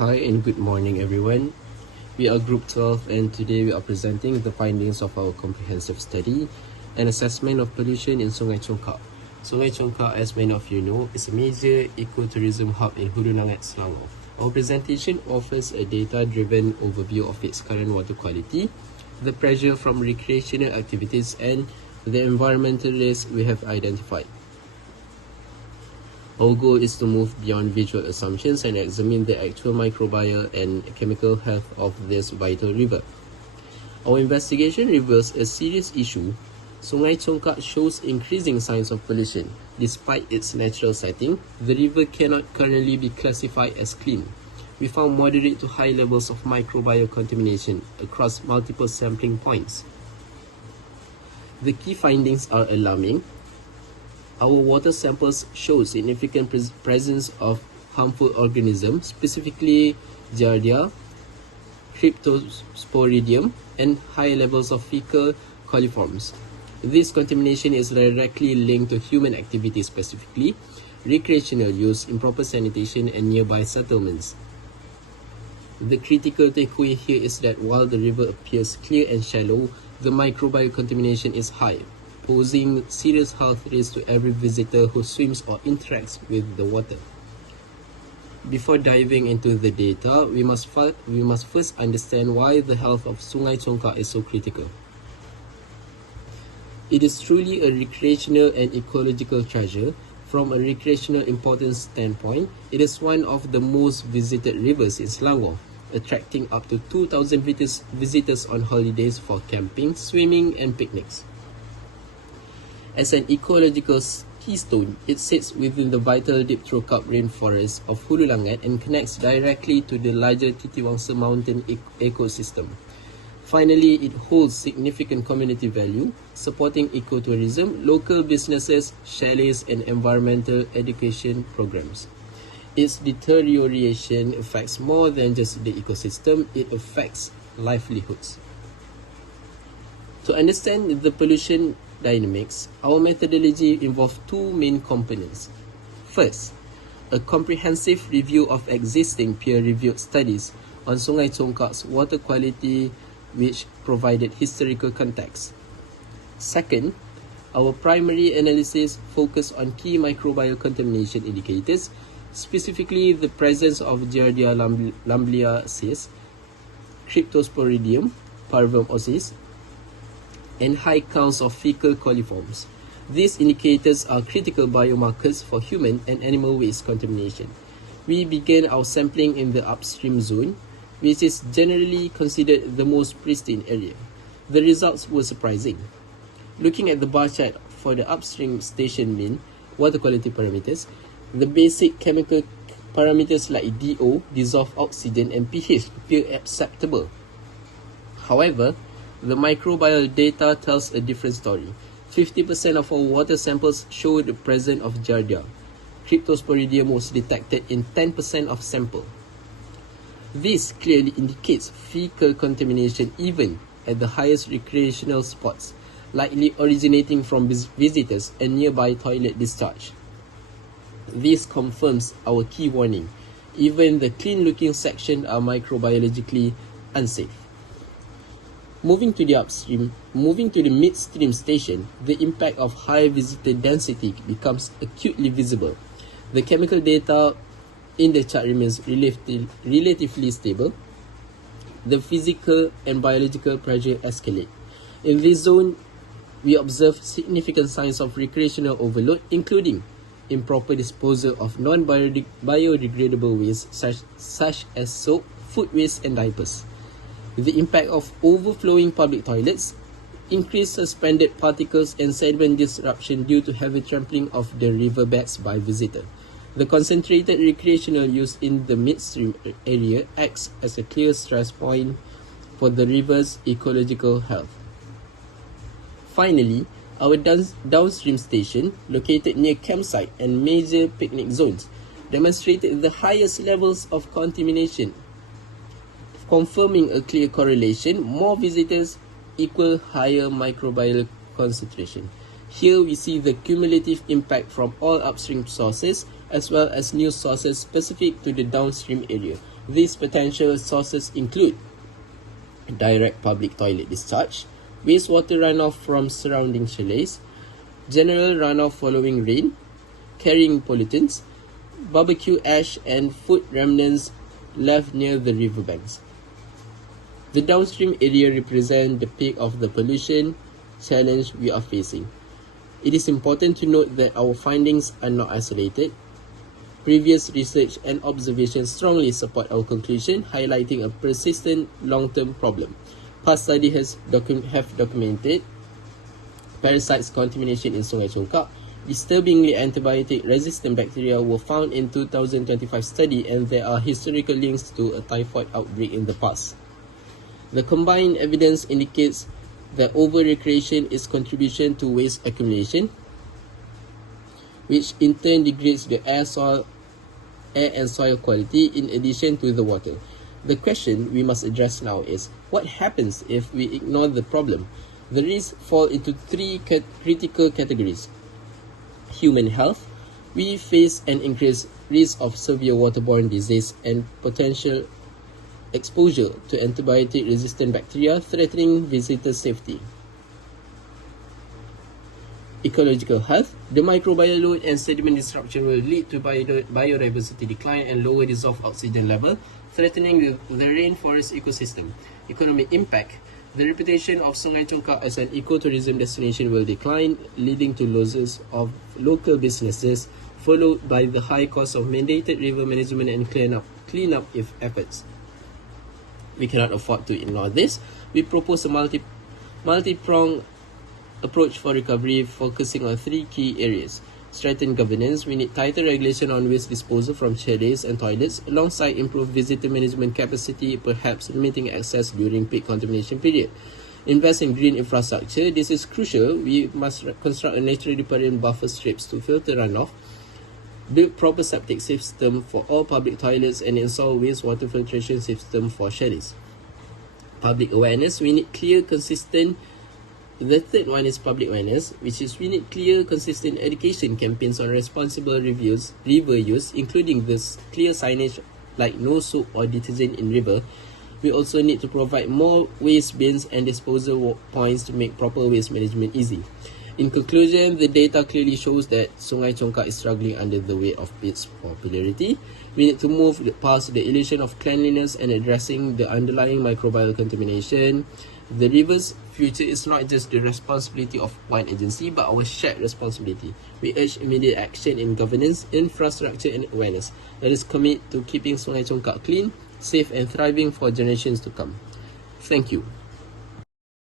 Hi and good morning everyone. We are Group 12 and today we are presenting the findings of our comprehensive study and assessment of pollution in Sungai Chongkak. Sungai Chongkak, as many of you know, is a major ecotourism hub in Hulu Langat, Selangor. Our presentation offers a data-driven overview of its current water quality, the pressure from recreational activities and the environmental risks we have identified. Our goal is to move beyond visual assumptions and examine the actual microbial and chemical health of this vital river. Our investigation reveals a serious issue. Sungai Chongkak shows increasing signs of pollution. Despite its natural setting, the river cannot currently be classified as clean. We found moderate to high levels of microbial contamination across multiple sampling points. The key findings are alarming. Our water samples show significant presence of harmful organisms, specifically Giardia, Cryptosporidium, and high levels of fecal coliforms. This contamination is directly linked to human activity, specifically recreational use, improper sanitation, and nearby settlements. The critical takeaway here is that while the river appears clear and shallow, the microbial contamination is high, posing serious health risks to every visitor who swims or interacts with the water. Before diving into the data, we must first understand why the health of Sungai Chongkak is so critical. It is truly a recreational and ecological treasure. From a recreational importance standpoint, it is one of the most visited rivers in Selangor, attracting up to 2,000 visitors on holidays for camping, swimming, and picnics. As an ecological keystone, it sits within the vital Deep Throat Cup rainforest of Hulu Langat and connects directly to the larger Titiwangsa mountain ecosystem. Finally, it holds significant community value, supporting ecotourism, local businesses, chalets, and environmental education programs. Its deterioration affects more than just the ecosystem, it affects livelihoods. To understand the pollution dynamics, our methodology involves two main components. First, a comprehensive review of existing peer-reviewed studies on Sungai Chongkak's water quality, which provided historical context. Second, our primary analysis focused on key microbial contamination indicators, specifically the presence of Giardia lamblia-cis, Cryptosporidium, Parvum ossis, and high counts of fecal coliforms. These indicators are critical biomarkers for human and animal waste contamination. We began our sampling in the upstream zone, which is generally considered the most pristine area. The results were surprising. Looking at the bar chart for the upstream station mean water quality parameters, the basic chemical parameters like DO, dissolved oxygen, and pH appear acceptable. However, the microbial data tells a different story. 50% of our water samples show the presence of Giardia. Cryptosporidium was detected in 10% of sample. This clearly indicates fecal contamination even at the highest recreational spots, likely originating from visitors and nearby toilet discharge. This confirms our key warning. Even the clean-looking sections are microbiologically unsafe. Moving to the midstream station, the impact of high visitor density becomes acutely visible. The chemical data in the chart remains relatively stable. The physical and biological pressure escalate. In this zone, we observe significant signs of recreational overload, including improper disposal of non-biodegradable waste such as soap, food waste, and diapers. The impact of overflowing public toilets, increased suspended particles, and sediment disruption due to heavy trampling of the riverbeds by visitors. The concentrated recreational use in the midstream area acts as a clear stress point for the river's ecological health. Finally, our downstream station, located near campsite and major picnic zones, demonstrated the highest levels of contamination, confirming a clear correlation. More visitors equal higher microbial concentration. Here we see the cumulative impact from all upstream sources as well as new sources specific to the downstream area, These potential sources include direct public toilet discharge, wastewater runoff from surrounding chalets, general runoff following rain, carrying pollutants, barbecue ash and food remnants left near the riverbanks. The downstream area represents the peak of the pollution challenge we are facing. It is important to note that our findings are not isolated. Previous research and observations strongly support our conclusion, highlighting a persistent long-term problem. Past studies have documented parasites contamination in Sungai Chongkak. Disturbingly, antibiotic-resistant bacteria were found in 2025 study, and there are historical links to a typhoid outbreak in the past. The combined evidence indicates that over-recreation is contribution to waste accumulation, which in turn degrades the air and soil quality in addition to the water. The question we must address now is, what happens if we ignore the problem? The risks fall into three critical categories. Human health, we face an increased risk of severe waterborne disease and potential exposure to antibiotic-resistant bacteria threatening visitor safety. Ecological health, the microbial load and sediment disruption will lead to biodiversity decline and lower dissolved oxygen level, threatening the rainforest ecosystem. Economic impact, the reputation of Sungai Chongkak as an ecotourism destination will decline, leading to losses of local businesses, followed by the high cost of mandated river management and cleanup efforts. We cannot afford to ignore this. We propose a multi-pronged approach for recovery, focusing on three key areas. Strengthen governance, we need tighter regulation on waste disposal from chalets and toilets, alongside improved visitor management capacity, perhaps limiting access during peak contamination period. Invest in green infrastructure, this is crucial. We must construct a naturally riparian buffer strips to filter runoff, build proper septic system for all public toilets, and install wastewater filtration system for chalets. Public awareness, we need clear, consistent. The third one is public awareness, which is we need clear, consistent education campaigns on responsible river use, including this clear signage like no soap or detergent in river. We also need to provide more waste bins and disposal points to make proper waste management easy. In conclusion, the data clearly shows that Sungai Chongkak is struggling under the weight of its popularity. We need to move past the illusion of cleanliness and addressing the underlying microbial contamination. The river's future is not just the responsibility of one agency, but our shared responsibility. We urge immediate action in governance, infrastructure, and awareness. Let us commit to keeping Sungai Chongkak clean, safe, and thriving for generations to come. Thank you.